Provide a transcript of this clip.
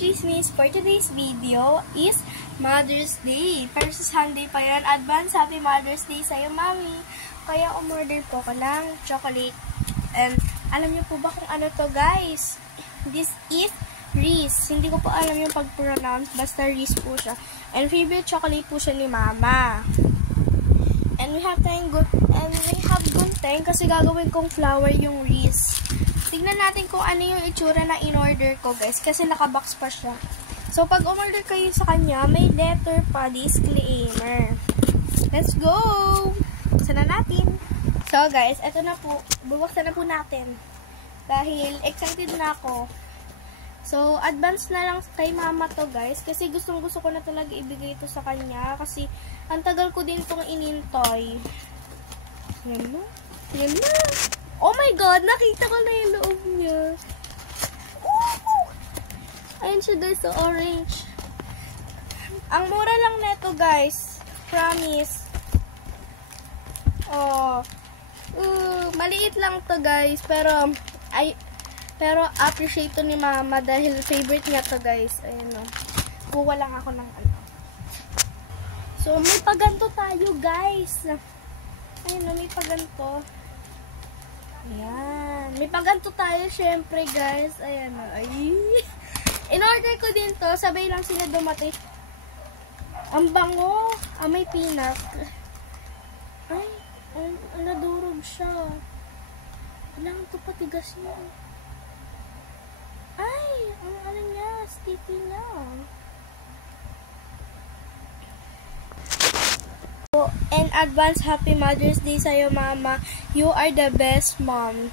Chismis, for today's video is Mother's Day. Pero sa Sunday pa yan, advance Happy Mother's Day sa'yo, Mami. Kaya umorder po ko ng chocolate. And alam niyo po ba kung ano to, guys? This is Reese. Hindi ko po alam yung pag-pronounce, basta Reese po siya. And favorite chocolate po siya ni Mama. And we have gunting kasi gagawin kong flower yung Reese. Tignan natin kung ano yung itsura na in-order ko, guys, kasi nakabox pa siya. So, pag umorder kayo sa kanya, may letter pa, disclaimer. Let's go! Buksan na natin. So, guys, eto na po. Bubuksan na po natin. Dahil excited na ako. So, advance na lang kay Mama to, guys, kasi gustong-gusto ko na talaga ibigay ito sa kanya. Kasi, ang tagal ko din itong inintoy. Yan na. Yan na. Oh my God! Nakita ko na yung loob niya. Ooh! Ayun siya, guys. So, orange. Ang mura lang neto, guys. Promise. Oh. Maliit lang to, guys. Pero appreciate to ni Mama dahil favorite niya to, guys. Ayun, o. Kuha lang ako ng ano. So, may paganto tayo, guys. Ayun, o. May paganto. Ayan. May paganto tayo, syempre, guys. Ayan, o. Ay. In-order ko din to. Sabay lang sila dumating. Ang bango. May peanut. Ay. Nadurog siya. Kailangan to patigas niya. Ay. Ang ano niya. Sticky niya. In advance, Happy Mother's Day sa'yo, Mama. You are the best mom.